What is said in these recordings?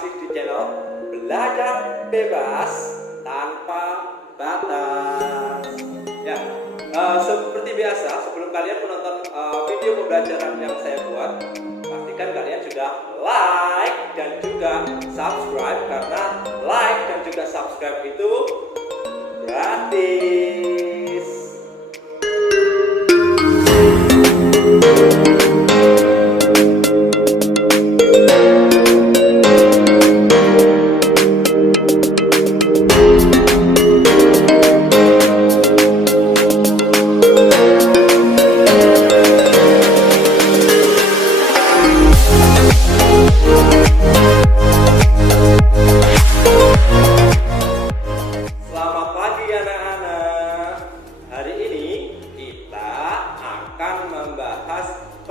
masih di channel Belajar Bebas Tanpa Batas. Ya, seperti biasa, sebelum kalian menonton video pembelajaran yang saya buat, pastikan kalian sudah like dan juga subscribe, karena like dan juga subscribe itu gratis.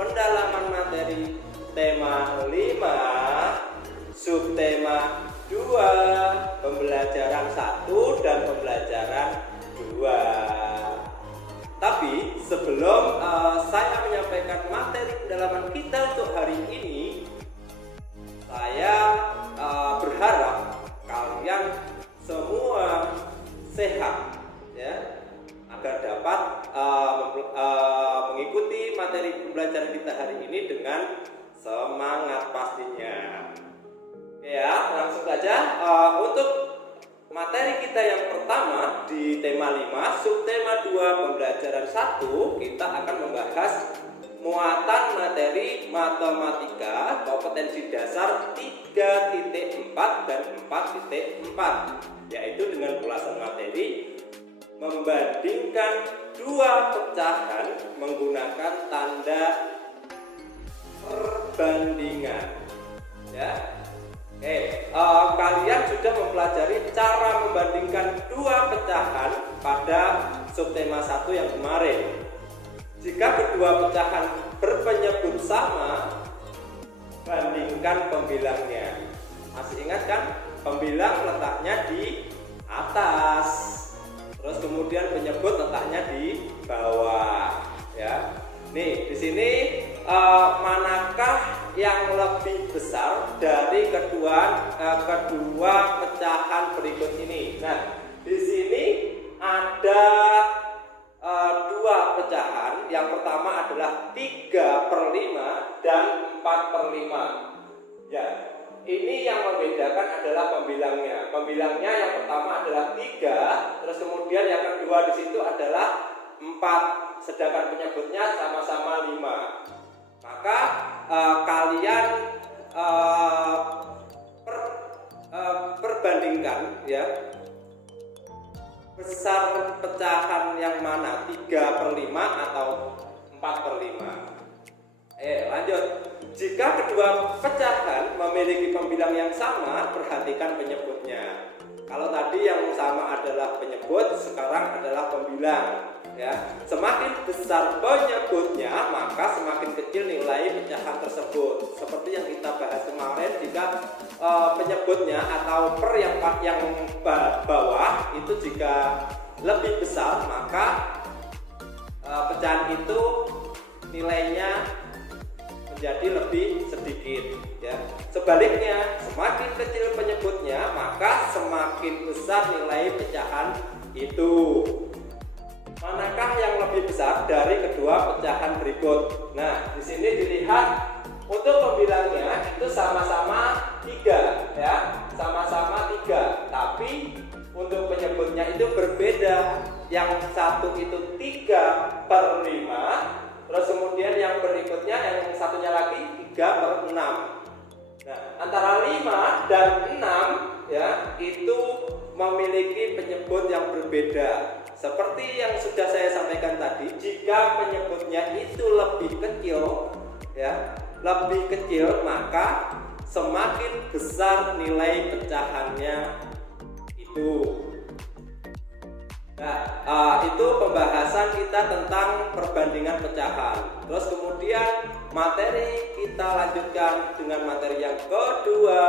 Pendalaman materi tema 5, subtema 2, pembelajaran 1 dan pembelajaran 2. Tapi sebelum saya menyampaikan materi pendalaman kita untuk hari ini, saya berharap kalian semua sehat, ya, agar dapat mengikuti materi pembelajaran kita hari ini dengan semangat pastinya. Ya, langsung saja untuk materi kita yang pertama di tema 5, subtema 2, pembelajaran 1, kita akan membahas muatan materi matematika kompetensi dasar 3.4 dan 4.4, yaitu dengan ulasan materi membandingkan dua pecahan menggunakan tanda perbandingan. Ya, kalian sudah mempelajari cara membandingkan dua pecahan pada subtema 1 yang kemarin. Jika kedua pecahan berpenyebut sama, bandingkan pembilangnya. Masih ingat kan? Pembilang letaknya di atas. Terus kemudian penyebut letaknya di bawah, ya. Nih, di sini manakah yang lebih besar dari kedua pecahan berikut ini? Nah, di sini ada dua pecahan. Yang pertama adalah 3/5 dan 4/5. Ya. Ini yang membedakan adalah pembilangnya. Pembilangnya yang pertama adalah 3, terus kemudian yang kedua di situ adalah 4, sedangkan penyebutnya sama-sama 5. Maka kalian perbandingkan, ya, besar pecahan yang mana, 3/5 atau 4/5. Lanjut. Jika kedua pecahan memiliki pembilang yang sama, perhatikan penyebutnya. Kalau tadi yang sama adalah penyebut, sekarang adalah pembilang, ya. Semakin besar penyebutnya, maka semakin kecil nilai pecahan tersebut. Seperti yang kita bahas kemarin, jika penyebutnya atau per yang bawah itu jika lebih besar, maka pecahan itu nilainya jadi lebih sedikit, ya. Sebaliknya, semakin kecil penyebutnya, maka semakin besar nilai pecahan itu. Manakah yang lebih besar dari kedua pecahan berikut? Nah, di sini dilihat untuk pembilangnya itu sama-sama 3, ya, sama-sama 3. Tapi untuk penyebutnya itu berbeda. Yang satu itu 3/5. Terus kemudian yang berikutnya, yang satunya lagi 3/6. Nah, antara 5 dan 6, ya, itu memiliki penyebut yang berbeda. Seperti yang sudah saya sampaikan tadi, jika penyebutnya itu lebih kecil, ya, lebih kecil, maka semakin besar nilai pecahannya itu. Nah, itu pembahasan kita tentang perbandingan pecahan. Terus kemudian materi kita lanjutkan dengan materi yang kedua,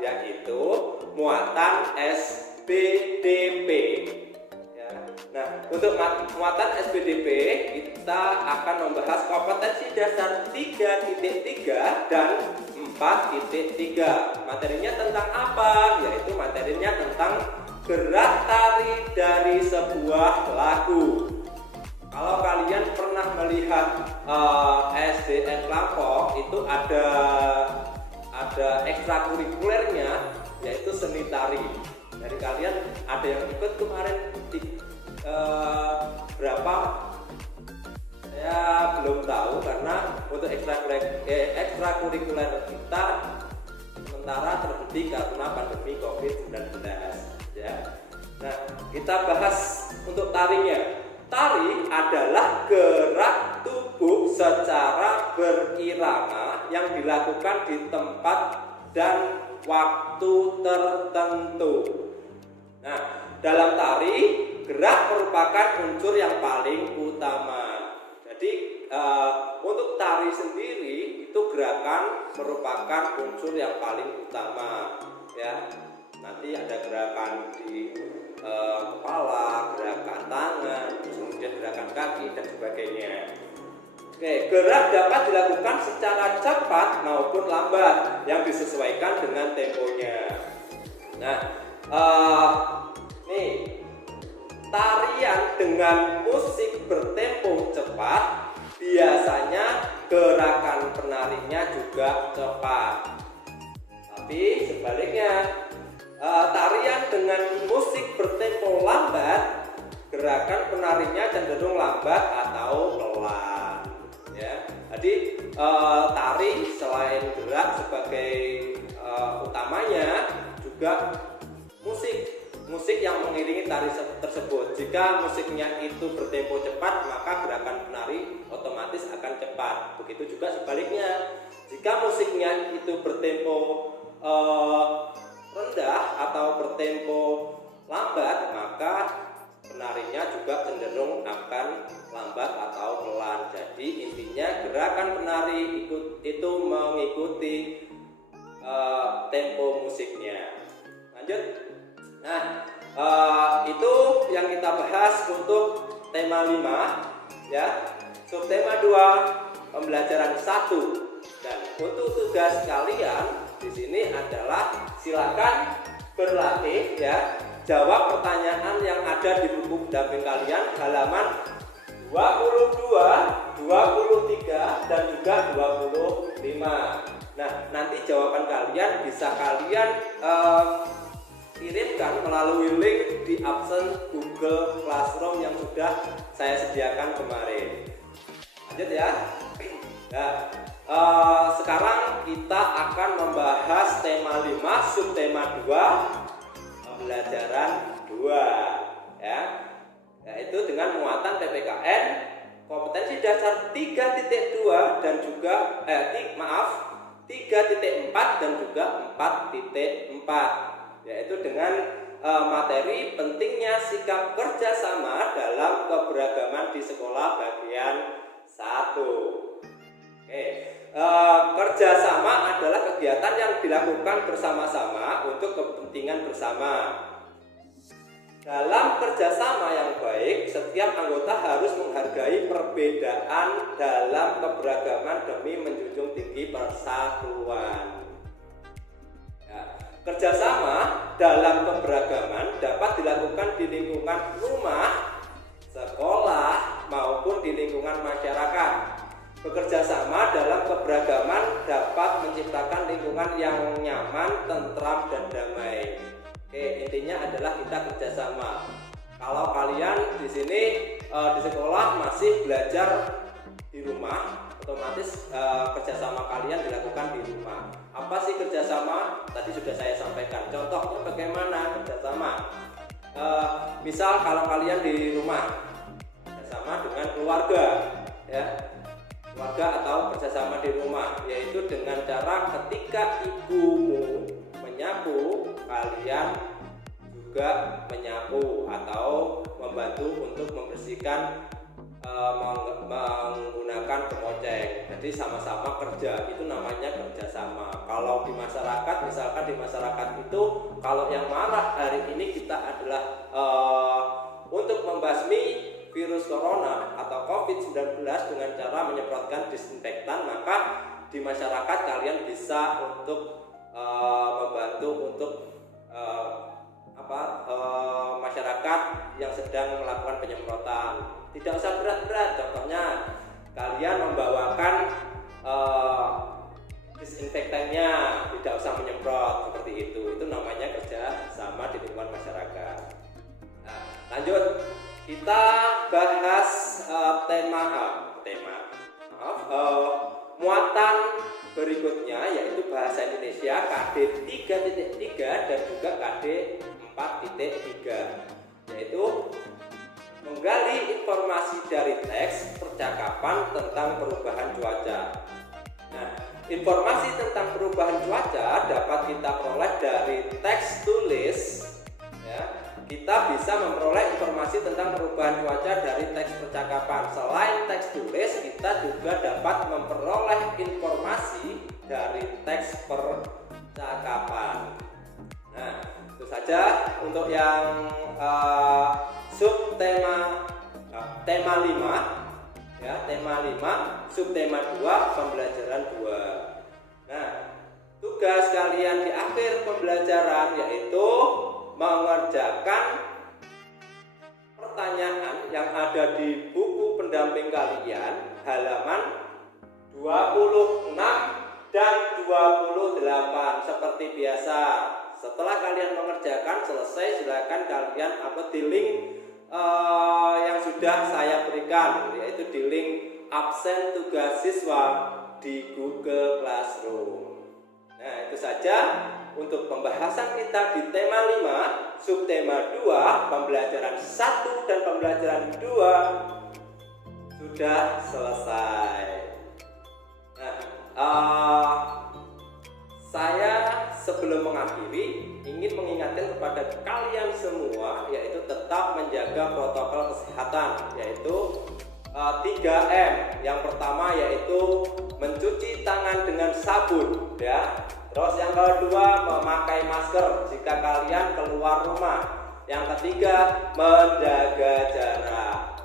yaitu muatan SPDP. Ya. Nah, untuk muatan SPDP kita akan membahas kompetensi dasar 3.3 dan 4.4. 4.3. Materinya tentang apa? Yaitu materinya tentang gerak tari dari sebuah lagu. Kalau kalian pernah melihat SDN Lampok, itu ada ekstrakurikulernya, yaitu seni tari. Dari kalian ada yang ikut kemarin berapa? Saya belum tahu, karena untuk ekstrakurikuler kita sementara terhenti karena pandemi COVID-19 ya. Nah, kita bahas untuk tarinya. Tari adalah gerak tubuh secara berirama yang dilakukan di tempat dan waktu tertentu. Nah, dalam tari, gerak merupakan unsur yang paling utama. Jadi untuk tari sendiri itu gerakan merupakan unsur yang paling utama ya. Nanti ada gerakan di kepala, gerakan tangan, kemudian gerakan kaki dan sebagainya. Oke, gerak dapat dilakukan secara cepat maupun lambat yang disesuaikan dengan temponya. Nah, nih tarian dengan musik bertempo cepat biasanya gerakan penarinya juga cepat. Tapi sebaliknya, tarian dengan musik bertempo lambat, gerakan penarinya cenderung lambat atau pelan. Ya, jadi tari selain gerak sebagai utamanya, juga musik yang mengiringi tari tersebut. Jika musiknya itu bertempo cepat, maka gerakan penari otomatis akan cepat. Begitu juga sebaliknya, jika musiknya itu bertempo rendah atau bertempo lambat, maka penarinya juga cenderung akan lambat atau pelan. Jadi intinya gerakan penari itu mengikuti tempo musiknya. Lanjut. Nah, itu yang kita bahas untuk tema 5 ya. Subtema 2, pembelajaran 1. Dan untuk tugas kalian di sini adalah silakan berlatih ya. Jawab pertanyaan yang ada di buku pendamping kalian halaman 22, 23 dan juga 25. Nah, nanti jawaban kalian bisa kalian kirimkan melalui link di absen Google Classroom yang sudah saya sediakan kemarin. Lanjut ya. Nah, sekarang kita akan membahas tema 5, subtema 2, pembelajaran 2 ya. Yaitu dengan muatan PPKN kompetensi dasar 3.2 dan juga 3.4 dan juga 4.4, yaitu dengan materi pentingnya sikap kerjasama dalam keberagaman di sekolah bagian 1. Oke, kerjasama adalah kegiatan yang dilakukan bersama-sama untuk kepentingan bersama. Dalam kerjasama yang baik, setiap anggota harus menghargai perbedaan dalam keberagaman demi menjunjung tinggi persatuan. Kerjasama dalam keberagaman dapat dilakukan di lingkungan rumah, sekolah, maupun di lingkungan masyarakat. Bekerja sama dalam keberagaman dapat menciptakan lingkungan yang nyaman, tentram, dan damai. Oke, intinya adalah kita kerjasama. Kalau kalian di sini di sekolah masih belajar di rumah, otomatis kerjasama kalian dilakukan di rumah. Apa sih kerjasama? Tadi sudah saya sampaikan. Contohnya bagaimana kerjasama? Misal kalau kalian di rumah kerjasama dengan keluarga, ya, keluarga atau kerjasama di rumah, yaitu dengan cara ketika ibumu menyapu, kalian juga menyapu atau membantu untuk membersihkan menggunakan kemoceng. Jadi sama-sama kerja, itu namanya kerjasama. Kalau di masyarakat, misalkan di masyarakat itu, kalau yang marah hari ini kita adalah untuk membasmi virus corona atau COVID-19 dengan cara menyemprotkan disinfektan, maka di masyarakat kalian bisa untuk membantu untuk masyarakat yang sedang melakukan penyemprotan. Tidak usah berat-berat, contohnya kalian membawakan disinfektannya, tidak usah menyemprot seperti itu namanya kerja sama di lingkungan masyarakat. Nah, lanjut kita bahas muatan berikutnya, yaitu bahasa Indonesia KD 3.3 dan juga KD 4.3, yaitu menggali informasi dari teks percakapan tentang perubahan cuaca. Nah, informasi tentang perubahan cuaca dapat kita peroleh dari teks tulis, ya. Kita bisa memperoleh informasi tentang perubahan cuaca dari teks percakapan. Selain teks tulis, kita juga dapat memperoleh informasi dari teks percakapan. Nah, itu saja untuk yang tema 5, ya, tema 5, subtema 2, pembelajaran 2. Nah, tugas kalian di akhir pembelajaran yaitu mengerjakan pertanyaan yang ada di buku pendamping kalian halaman 26 dan 28 seperti biasa. Setelah kalian mengerjakan selesai, silakan kalian upload di link yang sudah saya berikan, yaitu di link absen tugas siswa di Google Classroom. Nah, itu saja untuk pembahasan kita di tema 5, subtema 2, pembelajaran 1 dan pembelajaran 2 sudah selesai. Nah, saya sebelum mengakhiri ingin mengingatkan kepada kalian semua, yaitu tetap menjaga protokol kesehatan, yaitu 3M. Yang pertama yaitu mencuci tangan dengan sabun, ya. Terus yang kedua, memakai masker jika kalian keluar rumah. Yang ketiga, menjaga jarak.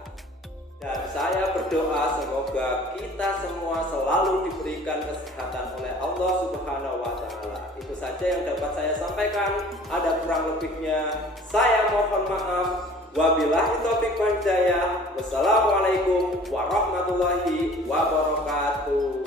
Dan saya berdoa semoga kita semua selalu diberikan kesehatan oleh Allah Subhanahu wa Ta'ala. Itu saja yang dapat saya sampaikan. Ada kurang lebihnya saya mohon maaf. Wabillahi taufiq wal hidayah. Wassalamualaikum warahmatullahi wabarakatuh.